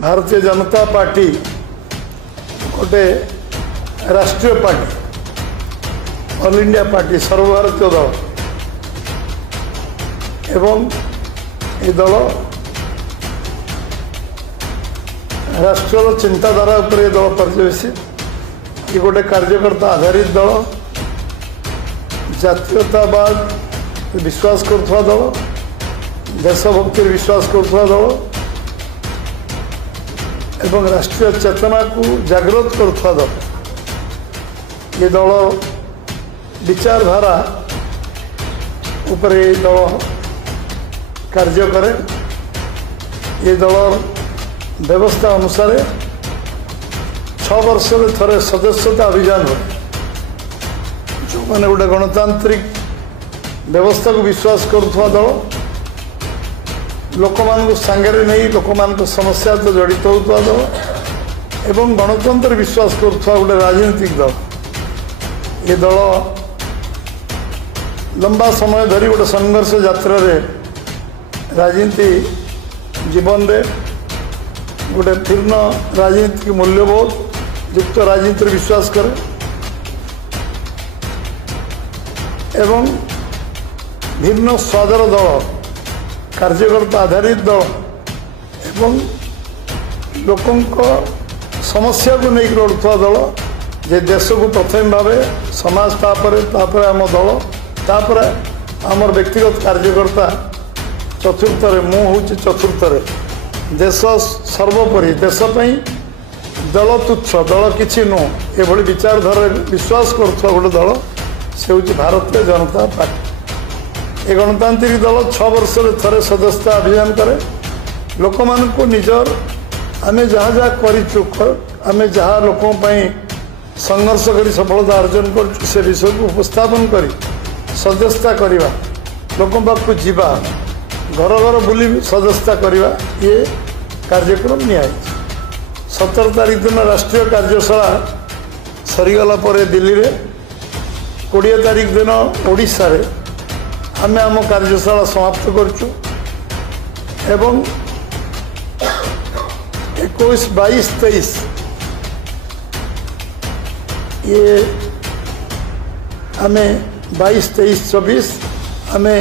Bharatiya Janata party गोटे राष्ट्रीय party all India party सर्वभारतीय दल एवं ये दल राष्ट्र चिंताधारा उपर ये दल पर्यवेक्षी ये गोटे कार्यकर्ता आधारित दल जातीयतावाद विश्वास करुवा दल देशभक्ति विश्वास करुवा दल एवं राष्ट्रीय चेतना को जागृत करुवा दल ये दल विचारधारा उपरे दल कार्य करे ये दल व्यवस्था अनुसार 6 वर्ष थे सदस्यता अभियान हो जो मैंने गोटे गणतांत्रिक व्यवस्था को विश्वास करुवा दल लोक मान सांगे नहीं लोक मान समस्या तो जड़ित होता दल एवं गणतंत्र विश्वास करुवा गोटे राजनीतिक दल ये दल लंबा समय धरी गोटे संघर्ष यात्रा रे राजनीति जीवन रे गोटे भिन्न राजनीतिक मूल्यबोध युक्त राजनीति विश्वास करे एवं भिन्न स्वादर दल कार्यकर्ता आधारित दल एवं लोकों समस्या को नहीं लड़ुवा दल जे देश को प्रथम भाव समाज तापर आम दल तापर आमर व्यक्तिगत कार्यकर्ता चतुर्थ मु हूँ चतुर्थ देश सर्वोपरि देशपाई दल तुच्छ दल किसी नुह एभली विचारधारा विश्वास करुवा गोटे दल से हूँ भारतीय जनता पार्टी ये गणतांत्रिक दल 6 वर्ष थे सदस्यता अभियान करे लोक मान को निजर आम जहाँ जहाँ करें जहाँ लोकों संघर्ष कर सफलता अर्जन कर से विषय को उपस्थापन करी सदस्यता करवा लोकों पाक जीवा घर घर बुली सदस्यता करवा ये कार्यक्रम निया 17 तारीख दिन राष्ट्रीय कार्यशाला सरीगला पर दिल्ली रे 20 तारीख दिन ओडिशा रे आमे आम कार्यशाला समाप्त करचु एवं 21, 22, 23 ये आमे 22, 23, 24 आमे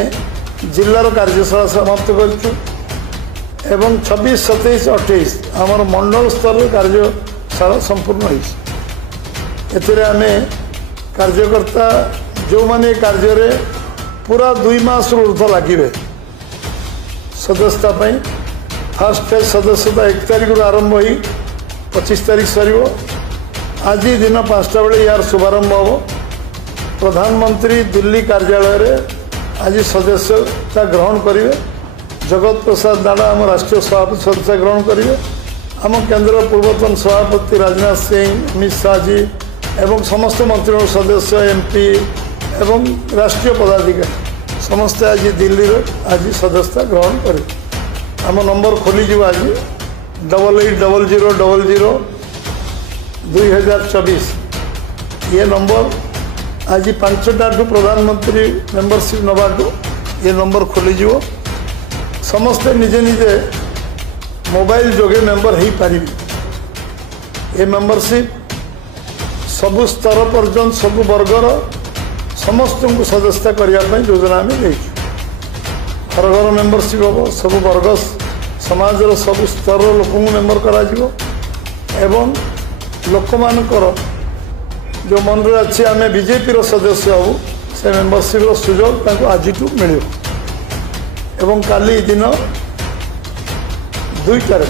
जिलार कार्यशाला समाप्त करचु एवं 26, 27, 28 आमर मंडल स्तर कार्यशाला संपूर्ण होती आमे कार्यकर्ता जो माने कार्य रे पूरा 2 मास ऊर्ध लगे सदस्यता फास्ट फेज सदस्यता 1 तारीख आरंभ हो 25 तारीख सर आज दिन 5टा बेले यार शुभारंभ हम प्रधानमंत्री दिल्ली कार्यालय रे आज सदस्यता ग्रहण करेंगे जगत प्रसाद नाडा आम राष्ट्रीय सभापति सदस्यता ग्रहण करेंगे आम केंद्र पूर्वतन सभापति राजनाथ सिंह अमित शाह जी एवं समस्त मंत्री सदस्य एमपी एवं राष्ट्रीय पदाधिकारी समस्त आज दिल्ली आज सदस्यता ग्रहण करें आम नंबर खोलीज आज 8800002024 ये नंबर आज 5टा प्रधानमंत्री मेंबरशिप नवाटू ये नंबर खोलीज समस्ते निजे निजे मोबाइल जोगे मेंबर हो पारि ये मेंबरशिप सबु स्तर पर्यंत सबु वर्गर समस्त को सदस्यता करने योजना आम घर घर मेंबरशिप हम सब वर्ग समाज सब स्तर लोक मेंबर करा एवं लोक मानकर जो मन रे अच्छी आम बीजेपी सदस्य हूँ से मेंबरशिप सुजोग आज मिल एवं काली दिन 2टार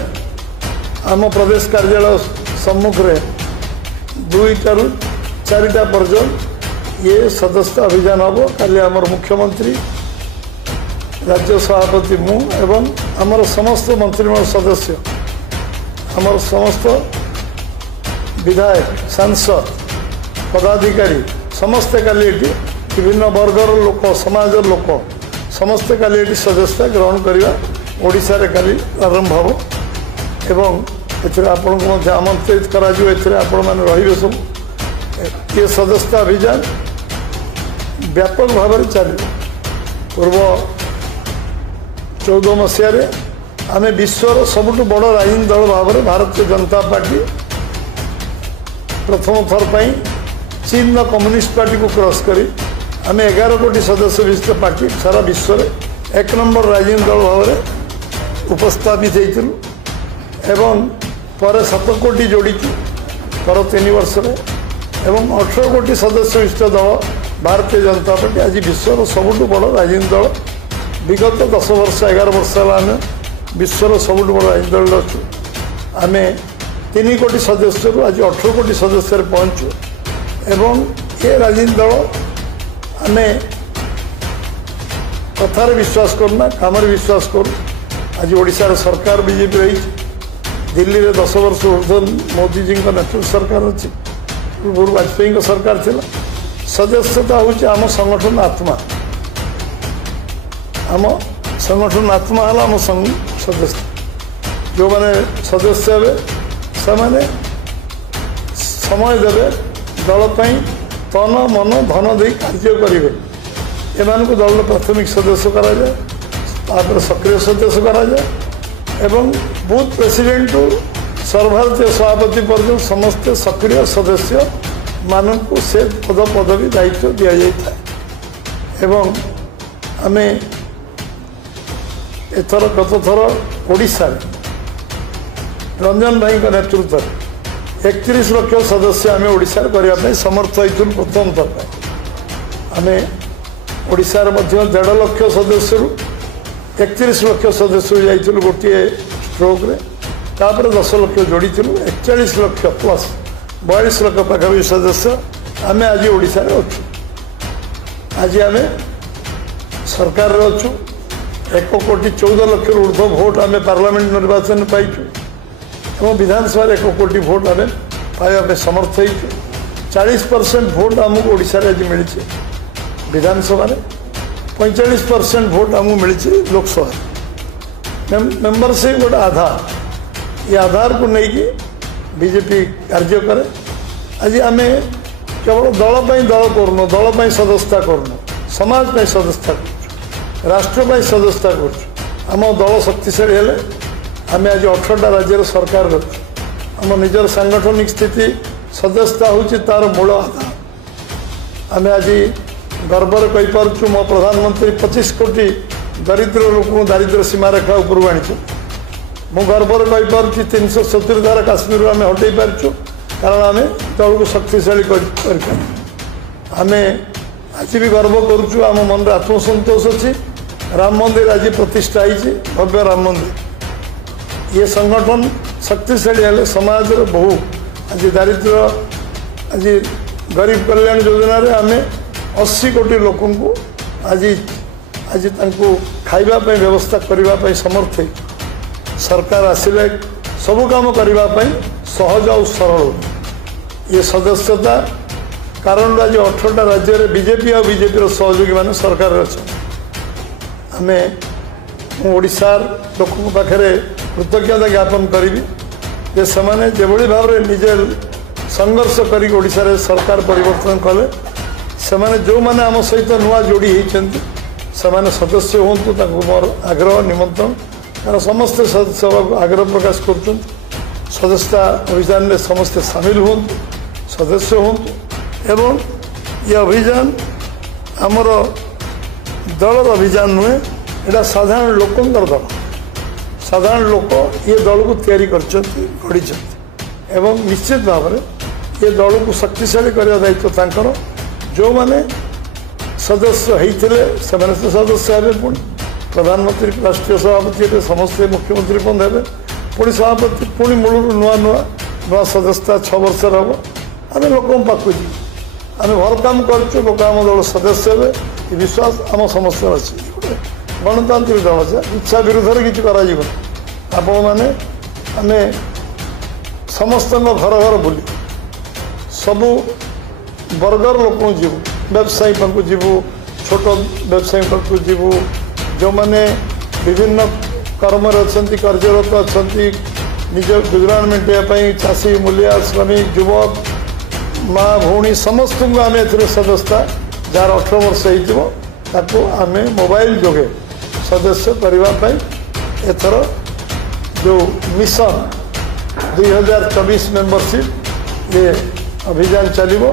आम प्रदेश कार्यालय सम्मुख रे 2टारू 4टा पर्यंत ये सदस्यता अभियान हम काली आमर मुख्यमंत्री राज्य सभापति मु एवं आमर समस्त मंत्रिमंडल सदस्य आमर समस्त विधायक सांसद पदाधिकारी समस्ते काली विभिन्न वर्गर लोक समाज लोक समस्ते काली सदस्यता ग्रहण करवा ओडिशा रे काली आरंभ हम एवं आपण को आमंत्रित करा आपण मैंने रही सब ये सदस्यता अभियान व्यापक भाव में चल पूर्व 14 मसीह आमे विश्वर सबुठ बड़ राजनीतिक दल भाव में भारतीय जनता पार्टी प्रथम थर पर चीन कम्युनिस्ट पार्टी को क्रॉस करी आम 11 कोटी सदस्य विशिष्ट पार्टी सारा विश्व में 1 नंबर राजनीतिक दल भाव में उपस्थापित होइथिलु एवं पर 7 कोटी जोड़ीचु पर 3 वर्ष में एवं 18 कोटी सदस्य विशिष्ट दल भारतीय जनता पार्टी आज विश्वर सबुठ बड़ राजनीतिक दल विगत 10 वर्ष 11 वर्ष है विश्वर सबुठ बड़ राजनीतिक दल अच्छु आम 3 कोटी सदस्य आज 18 कोटी सदस्य पहुँचु एवं ये राजनीतिक दल आम कथार विश्वास करना काम विश्वास करूँ आज ओडिशार सरकार बीजेपी रही दिल्ली में 10 वर्ष ऊर्ध्व मोदी जी नेतृत्व सरकार अच्छी पूर्व वाजपेयी सरकार थी सदस्यता हूँ आम संगठन आत्मा आम संगठन आत्मा है आम सदस्य जो मैंने सदस्य हे से समय देवे दलपाई तन मन धन दे कार्य करेंगे एमान को दल प्राथमिक सदस्य करा जाए सक्रिय सदस्य करा जाए एवं बूथ प्रेसिडेंट टू सर्वभारतीय सभापति पर्यटन समस्ते सक्रिय सदस्य मानक से पद पदवी दायित्व दि जाए एवं आम एथर गत थर ओडिशा रंजन भाई नेतृत्व 31 लाख सदस्य आम ओडिशा करने समर्थ होइथुन प्रथम थर आम ओडिशा 1.5 लाख सदस्य 31 लाख सदस्य जाइलु गोटे स्ट्रोक रे तापर 10 लाख जोड़ी 41 लाख प्लस 42 लाख पाखापी सदस्य आम आज ओडिशा अच्छु आज आम सरकार अच्छु 1 कोटी 14 लाख ऊर्ध्व भोट आम पार्लियामेंट निर्वाचन पाइचु एवं विधानसभा 1 कोटी भोट आम पाइबा समर्थ हो 40% भोट आमको ओडिशा आज मिली विधानसभा 45% भोट आमको मिली लोकसभा मेंबरशिप गोटे आधार ये आधार को लेकिन बीजेपी कार्य करे आज आम केवल दलपाई दल करूँ दलपाई सदस्यता करूँ समाज पर सदस्यता कर राष्ट्र पर सदस्यता कर दल शक्तिशाली हेले आम आज 18टा राज्य सरकार आम निजर सांगठनिक स्थिति सदस्यता हूँ तार मूल आधार आम आज गर्वर कहीपु मो प्रधानमंत्री 25 कोटी दरिद्र लोक दारिद्र्य सीमा रेखा उपरू आनी मु गर्वर कहीपु 370 धारा काश्मीर आम हटई पार्चु कारण आम दल को शक्तिशाली आम आज भी गर्व करुचु आम मन आत्मसंतोष अच्छी राम मंदिर आज प्रतिष्ठा होती भव्य राम मंदिर ये संगठन शक्तिशाली हेले समाज बहु आज दारिद्र आज गरीब कल्याण योजना रे आम 80 कोटी लोक आज आज खाइबापी व्यवस्था करने समर्थ सरकार आसिले सबू काम करने सहज और सरल ये सदस्यता कारण आज 18टा राज्य में बीजेपी और बीजेपी सहयोगी मान सरकार अच्छा आम ओडिशार लोक पाखे कृतज्ञता ज्ञापन करी जे से जो भाव में निजे संघर्ष कर सरकार परिवर्तन कले से जो मैंने आम सहित नुआ जोड़ी होती सदस्य हूँ मोर आग्रह निमंत्रण कारण समस्ते सदस्य आग्रह प्रकाश कर सदस्यता अभियान में समस्ते सामिल हूँ सदस्य हूँ एवं ये अभियान आमर दलर अभियान नुहे यहाँ साधारण लोकंर दल साधारण लोक ये दल को तैयारी गढ़ी एवं निश्चित भाव में ये दल को शक्तिशाली करने दायित्व तांकर जो माने सदस्य होते से सदस्य हे पुणी प्रधानमंत्री राष्ट्रीय सभापति समस्ते मुख्यमंत्री पद हे पुणी सभापति पुणी मूल नुआ नुआ नुआ सदस्यता 6 वर्ष हम आम लोक पाक जी आम भल काम करूँ लोक आम दल सदस्य हे विश्वास आम समस्त अच्छी गणतांत्रिक दल से इच्छा विरुद्ध किसी आपण मैंने आम समस्त घर घर बुली सबू वर्गर लोक जीवु व्यवसायी पाक जीवु छोट व्यवसायी पाक जीवु जो मैंने विभिन्न कर्म अच्छा कार्यरत अच्छा निज गुजरान मेटाई चाषी मूलिया श्रमिक युवक माँ भौणी समस्त को आम ए सदस्यता जार 18 वर्ष होमें मोबाइल जोगे सदस्य करने एथर जो मिशन 2024 मेंबरशिप ये अभियान चलो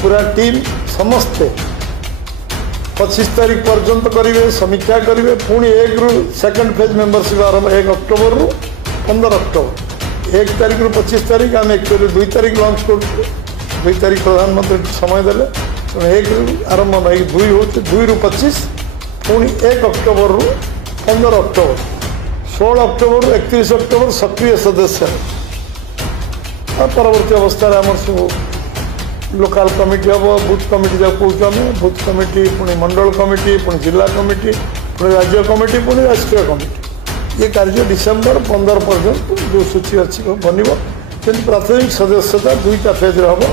पूरा टीम समस्ते 25 तारीख पर्यंत करेंगे समीक्षा करेंगे पुणी 1 रु सेकेंड फेज मेंबरशिप आरंभ 1 अक्टोबर रु 15 अक्टोबर 1 तारीख रु 25 तारीख आम एक्चुअली 2 तारीख लॉन्च कर 2 तारीख प्रधानमंत्री समय देले 1 रु आरंभ नहीं 2 हो 2 रु 25 पुणी 1 अक्टोबर रु 15 अक्टोबर 16 अक्टोबर रु 31 अक्टोबर सक्रिय सदस्य परवर्ती अवस्था आम सब लोकल कमिटी हम बूथ कमिटी जब कौन बूथ कमिटी पुणी मंडल कमिटी पुणी जिला कमिटी पुणी राज्य कमिटी पुणी राष्ट्रीय कमिटी ये कार्य डिसेम्बर 15 पर्यंत जो सूची अच्छी बन कि प्राथमिक सदस्यता 2टा फेज हम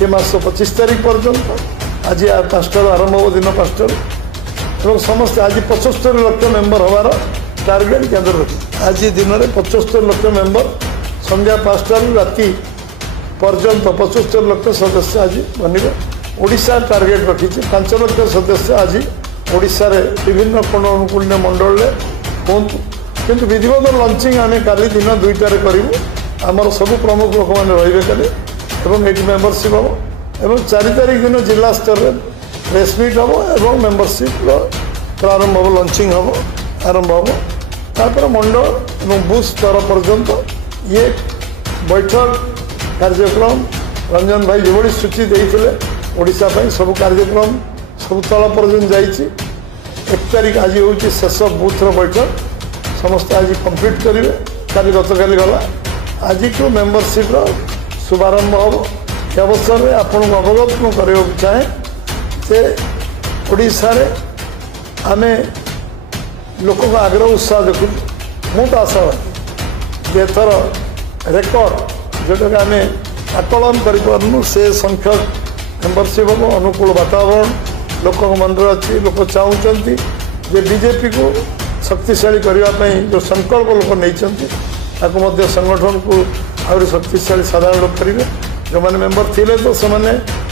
ये मास 25 तारीख पर्यंत आज 5 आरंभ हो दिन 5 और समस्त आज 75 लाख मेम्बर हमार टार्गेट केन्द्र रखी आज दिन में 75 लाख मेम्बर संध्या 5 राति पर्यंत 75 लाख सदस्य आज बनवे ओडिशा टार्गेट रखी 5 लाख सदस्य आज ओडिशा रे विभिन्न कोण अनुकूल मंडल हूँ किंतु विधिवत लंचिंग आम काली दिन 2टार करूँ आमर सब प्रमुख लोक मैंने रे एवं ये मेम्बरशिप हम एवं 4 तारीख दिन जिला स्तर में प्रेस मीट हम एवं मेम्बरशिप प्रारंभ हम लंचिंग हम आरंभ हम तापर मंडल एवं बूथ स्तर पर्यंत ये बैठक कार्यक्रम रंजन भाई जो सूची देते ओडिशा सब कार्यक्रम सब तल पर्यटन जाइए 1 तारीख आज हूँ शेष बूथर बैठक समस्त आज कंप्लीट करेंगे काली गत काली गला आज को मेम्बरशिप शुभारंभ हम ये अवसर में आपन को अवगत करने चाहे जे ओडिशा रे आमे लोक आग्रह उत्साह देखु मु तो आशावादी एथर रेकर्ड जोटा कि आम आकलन करूँ से संख्यक मेम्बरशिप हम अनुकूल वातावरण लोक मन अच्छी लोक चाहते जे बीजेपी को शक्तिशाली करने जो संकल्प लोक नहीं संगठन को आहरी शक्तिशाली साधारण लोग करेंगे जो मैंने मेम्बर थे तो से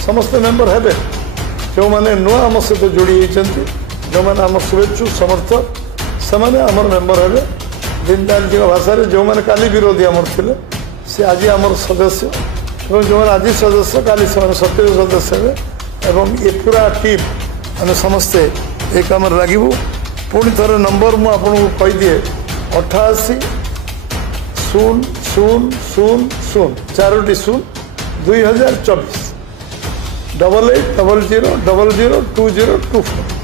समस्त मेम्बर हे जो मैंने नुआ आम सहित जोड़ी होती जो मैंने आम शुभेच्छु समर्थक से आमर मेम्बर हे दीनदयाल जी भाषा जो मैंने काली विरोधी आमर थे से आज आमर सदस्य और जो आज सदस्य काली से सक्रिय सदस्य एवं ये पूरा टीम आम समस्ते ये कम लगू पुणी थर नंबर मु आपको कहीदिए 88 0 0 0 4टी 0 2024 88 00 00 2024